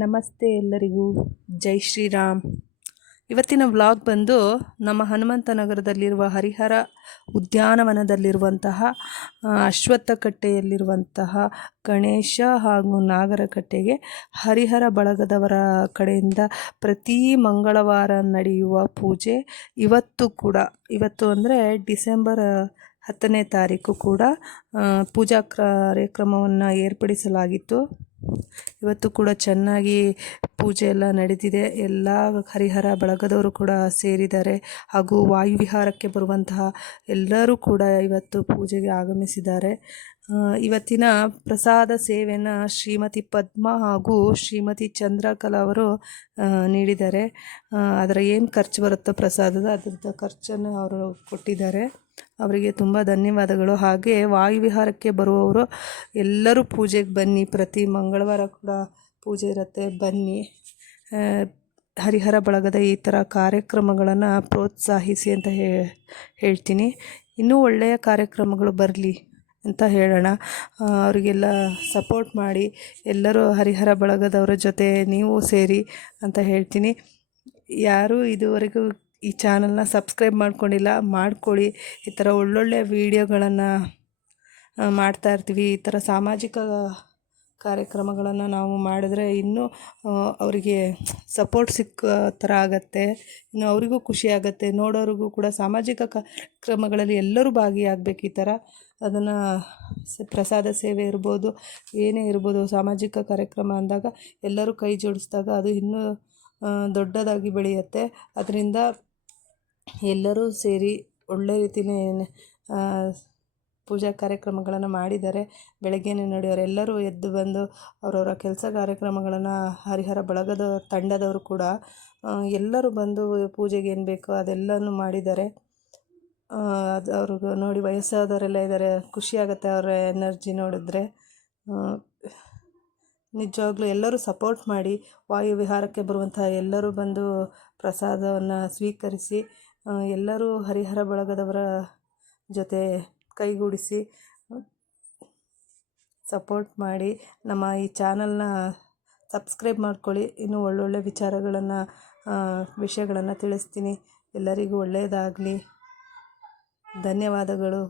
ನಮಸ್ತೆ ಎಲ್ಲರಿಗೂ, ಜೈ ಶ್ರೀರಾಮ್. ಇವತ್ತಿನ ವ್ಲಾಗ್ ಬಂದು ನಮ್ಮ ಹನುಮಂತನಗರದಲ್ಲಿರುವ ಹರಿಹರ ಉದ್ಯಾನವನದಲ್ಲಿರುವಂತಹ ಅಶ್ವತ್ಥಕಟ್ಟೆಯಲ್ಲಿರುವಂತಹ ಗಣೇಶ ಹಾಗೂ ನಾಗರಕಟ್ಟೆಗೆ ಹರಿಹರ ಬಳಗದವರ ಕಡೆಯಿಂದ ಪ್ರತಿ ಮಂಗಳವಾರ ನಡೆಯುವ ಪೂಜೆ ಇವತ್ತು ಅಂದರೆ ಡಿಸೆಂಬರ್ 10ನೇ ತಾರೀಕು ಕೂಡ ಪೂಜಾ ಕಾರ್ಯಕ್ರಮವನ್ನು ಏರ್ಪಡಿಸಲಾಗಿತ್ತು. ಇವತ್ತು ಕೂಡ ಚೆನ್ನಾಗಿ ಪೂಜೆ ಎಲ್ಲ ನಡೆದಿದೆ. ಎಲ್ಲ ಹರಿಹರ ಬಳಗದವರು ಕೂಡ ಸೇರಿದ್ದಾರೆ ಹಾಗೂ ವಾಯುವಿಹಾರಕ್ಕೆ ಬರುವಂತಹ ಎಲ್ಲರೂ ಕೂಡ ಇವತ್ತು ಪೂಜೆಗೆ ಆಗಮಿಸಿದ್ದಾರೆ. ಇವತ್ತಿನ ಪ್ರಸಾದ ಸೇವೆಯನ್ನು ಶ್ರೀಮತಿ ಪದ್ಮ ಹಾಗೂ ಶ್ರೀಮತಿ ಚಂದ್ರಕಲಾ ಅವರು ನೀಡಿದ್ದಾರೆ. ಅದರ ಏನು ಖರ್ಚು ಬರುತ್ತೋ ಪ್ರಸಾದದ ಅದರದ್ದು ಖರ್ಚನ್ನು ಅವರು ಕೊಟ್ಟಿದ್ದಾರೆ. ಅವರಿಗೆ ತುಂಬ ಧನ್ಯವಾದಗಳು. ಹಾಗೆ ವಾಯುವಿಹಾರಕ್ಕೆ ಬರುವವರು ಎಲ್ಲರೂ ಪೂಜೆಗೆ ಬನ್ನಿ. ಪ್ರತಿ ಮಂಗಳವಾರ ಕೂಡ ಪೂಜೆ ಇರುತ್ತೆ, ಬನ್ನಿ. ಹರಿಹರ ಬಳಗದ ಈ ಥರ ಕಾರ್ಯಕ್ರಮಗಳನ್ನು ಪ್ರೋತ್ಸಾಹಿಸಿ ಅಂತ ಹೇಳ್ತೀನಿ. ಇನ್ನೂ ಒಳ್ಳೆಯ ಕಾರ್ಯಕ್ರಮಗಳು ಬರಲಿ ಅಂತ ಹೇಳೋಣ. ಅವರಿಗೆಲ್ಲ ಸಪೋರ್ಟ್ ಮಾಡಿ, ಎಲ್ಲರೂ ಹರಿಹರ ಬಳಗದವರ ಜೊತೆ ನೀವು ಸೇರಿ ಅಂತ ಹೇಳ್ತೀನಿ. ಯಾರೂ ಇದುವರೆಗೂ ಈ ಚಾನಲ್ನ ಸಬ್ಸ್ಕ್ರೈಬ್ ಮಾಡ್ಕೊಂಡಿಲ್ಲ, ಮಾಡ್ಕೊಳ್ಳಿ. ಈ ಥರ ಒಳ್ಳೊಳ್ಳೆ ವೀಡಿಯೋಗಳನ್ನು ಮಾಡ್ತಾಯಿರ್ತೀವಿ. ಈ ಥರ ಸಾಮಾಜಿಕ ಕಾರ್ಯಕ್ರಮಗಳನ್ನು ನಾವು ಮಾಡಿದ್ರೆ ಇನ್ನೂ ಅವರಿಗೆ ಸಪೋರ್ಟ್ ಸಿಕ್ಕೋ ಥರ ಆಗುತ್ತೆ. ಇನ್ನು ಅವರಿಗೂ ಖುಷಿ ಆಗುತ್ತೆ, ನೋಡೋರಿಗೂ ಕೂಡ. ಸಾಮಾಜಿಕ ಕಾರ್ಯಕ್ರಮಗಳಲ್ಲಿ ಎಲ್ಲರೂ ಭಾಗಿಯಾಗಬೇಕು. ಈ ಥರ ಅದನ್ನು ಪ್ರಸಾದ ಸೇವೆ ಇರ್ಬೋದು, ಏನೇ ಇರ್ಬೋದು, ಸಾಮಾಜಿಕ ಕಾರ್ಯಕ್ರಮ ಅಂದಾಗ ಎಲ್ಲರೂ ಕೈ ಜೋಡಿಸಿದಾಗ ಅದು ಇನ್ನೂ ದೊಡ್ಡದಾಗಿ ಬೆಳೆಯುತ್ತೆ. ಅದರಿಂದ ಎಲ್ಲರೂ ಸೇರಿ ಒಳ್ಳೆ ರೀತಿಯೇ ಪೂಜಾ ಕಾರ್ಯಕ್ರಮಗಳನ್ನು ಮಾಡಿದ್ದಾರೆ. ಬೆಳಗ್ಗೆನೇ ನಡೆಯೋರು ಎಲ್ಲರೂ ಎದ್ದು ಬಂದು ಅವರವರ ಕೆಲಸ ಕಾರ್ಯಕ್ರಮಗಳನ್ನು ಹರಿಹರ ಬಳಗದ ತಂಡದವರು ಕೂಡ ಎಲ್ಲರೂ ಬಂದು ಪೂಜೆಗೆ ಏನು ಬೇಕೋ ಅದೆಲ್ಲನೂ ಮಾಡಿದ್ದಾರೆ. ಅದು ಅವ್ರಿಗೆ ನೋಡಿ ವಯಸ್ಸಾದವರೆಲ್ಲ ಇದ್ದಾರೆ, ಖುಷಿಯಾಗುತ್ತೆ ಅವರ ಎನರ್ಜಿ ನೋಡಿದ್ರೆ. ನಿಜವಾಗ್ಲೂ ಎಲ್ಲರೂ ಸಪೋರ್ಟ್ ಮಾಡಿ. ವಾಯುವಿಹಾರಕ್ಕೆ ಬರುವಂತಹ ಎಲ್ಲರೂ ಬಂದು ಪ್ರಸಾದವನ್ನು ಸ್ವೀಕರಿಸಿ, ಎಲ್ಲರೂ ಹರಿಹರ ಬಳಗದವರ ಜೊತೆ ಕೈಗೂಡಿಸಿ ಸಪೋರ್ಟ್ ಮಾಡಿ. ನಮ್ಮ ಈ ಚಾನಲ್ನ ಸಬ್ಸ್ಕ್ರೈಬ್ ಮಾಡ್ಕೊಳ್ಳಿ. ಇನ್ನೂ ಒಳ್ಳೊಳ್ಳೆ ವಿಷಯಗಳನ್ನು ತಿಳಿಸ್ತೀನಿ. ಎಲ್ಲರಿಗೂ ಒಳ್ಳೆಯದಾಗಲಿ. ಧನ್ಯವಾದಗಳು.